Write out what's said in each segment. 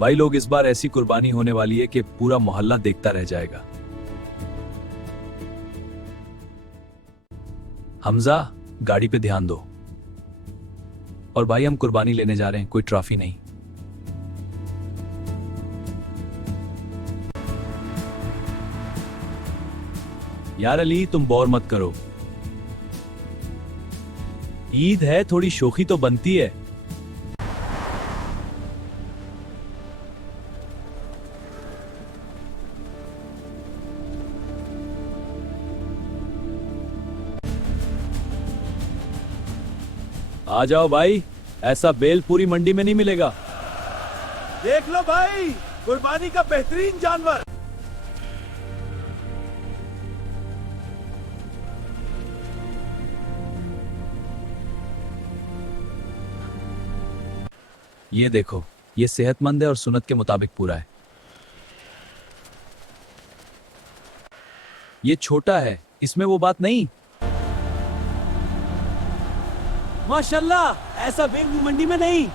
भाई लोग, इस बार ऐसी कुर्बानी होने वाली है कि पूरा मोहल्ला देखता रह जाएगा। हमजा, गाड़ी पे ध्यान दो। और भाई, हम कुर्बानी लेने जा रहे हैं, कोई ट्रॉफी नहीं। यार अली, तुम बोर मत करो। ईद है, थोड़ी शोखी तो बनती है। आ जाओ भाई, ऐसा बेल पूरी मंडी में नहीं मिलेगा। देख लो भाई, कुर्बानी का बेहतरीन जानवर। ये देखो, ये सेहतमंद है और सुन्नत के मुताबिक पूरा है। ये छोटा है, इसमें वो बात नहीं। माशाल्लाह, ऐसा बेल मंडी में नहीं।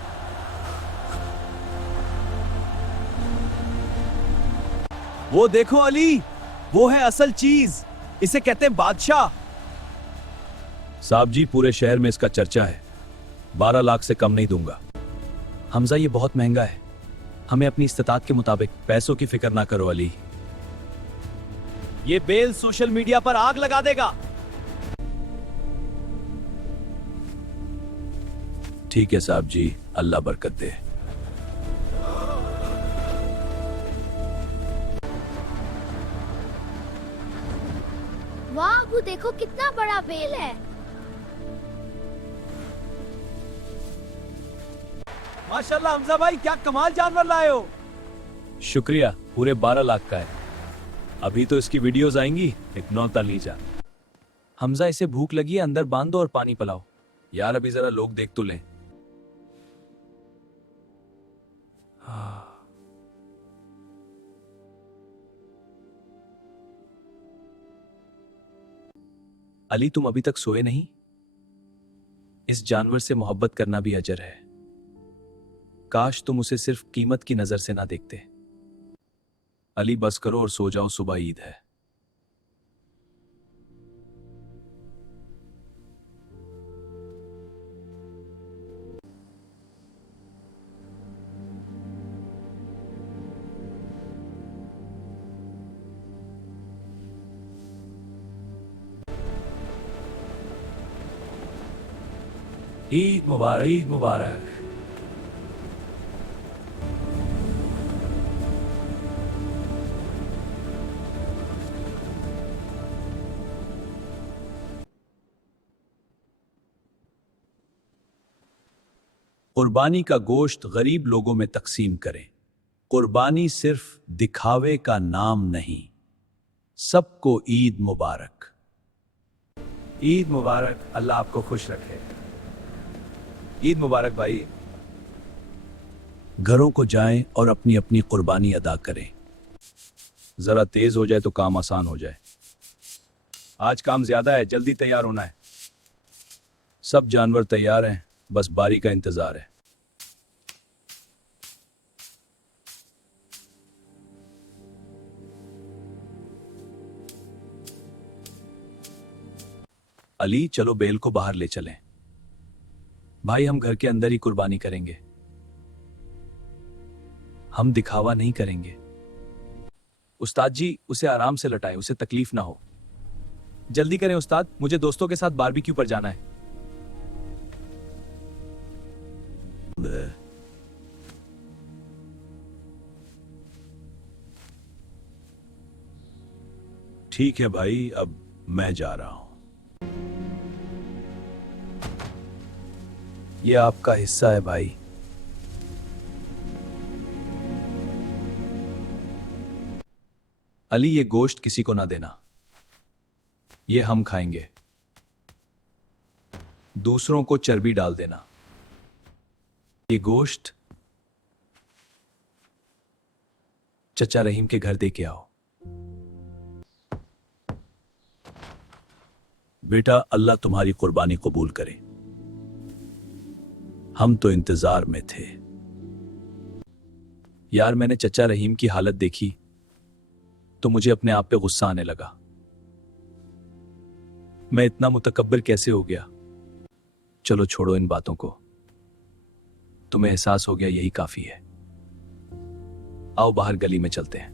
वो देखो अली, वो है असल चीज, इसे कहते हैं बादशाह। साहब जी, पूरे शहर में इसका चर्चा है। 12 लाख से कम नहीं दूंगा। हमजा, ये बहुत महंगा है। हमें अपनी इस्तात के मुताबिक पैसों की फिक्र ना करो अली। ये बेल सोशल मीडिया पर आग लगा देगा। ठीक है साहब जी, अल्लाह बरकत दे। वाह अबू, देखो कितना बड़ा बेल है। माशाल्लाह हमजा भाई, क्या कमाल जानवर लाए हो। शुक्रिया, पूरे 12 लाख का है। अभी तो इसकी वीडियोस आएंगी, एक नौता लीजा। हमजा, इसे भूख लगी है, अंदर बांध दो और पानी पिलाओ। यार अभी जरा लोग देख तो लें। अली, तुम अभी तक सोए नहीं? इस जानवर से मोहब्बत करना भी अजर है। काश तुम उसे सिर्फ कीमत की नजर से ना देखते। अली, बस करो और सो जाओ, सुबह ईद है। ईद मुबारक, ईद मुबारक। कुर्बानी का गोश्त गरीब लोगों में तकसीम करें। कुर्बानी सिर्फ दिखावे का नाम नहीं। सबको ईद मुबारक। ईद मुबारक, अल्लाह आपको खुश रखे। ईद मुबारक भाई। घरों को जाएं और अपनी अपनी कुर्बानी अदा करें। जरा तेज हो जाए तो काम आसान हो जाए। आज काम ज्यादा है, जल्दी तैयार होना है। सब जानवर तैयार हैं, बस बारी का इंतजार है। अली, चलो बेल को बाहर ले चलें। भाई, हम घर के अंदर ही कुर्बानी करेंगे। हम दिखावा नहीं करेंगे। उस्ताद जी, उसे आराम से लटाएं, उसे तकलीफ ना हो। जल्दी करें उस्ताद, मुझे दोस्तों के साथ बारबेक्यू पर जाना है। ठीक है भाई, अब मैं जा रहा हूं। ये आपका हिस्सा है भाई। अली, ये गोश्त किसी को ना देना, ये हम खाएंगे। दूसरों को चर्बी डाल देना। ये गोश्त चचा रहीम के घर दे के आओ। बेटा, अल्लाह तुम्हारी कुर्बानी कबूल करे। हम तो इंतजार में थे। यार मैंने चचा रहीम की हालत देखी तो मुझे अपने आप पे गुस्सा आने लगा। मैं इतना मुतकब्बिर कैसे हो गया। चलो छोड़ो इन बातों को, तुम्हें एहसास हो गया यही काफी है। आओ बाहर गली में चलते हैं।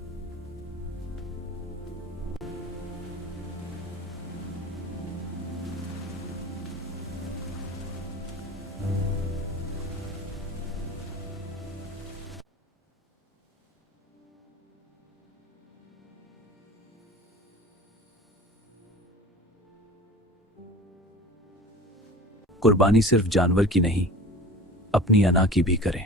कुर्बानी सिर्फ जानवर की नहीं, अपनी अना की भी करें।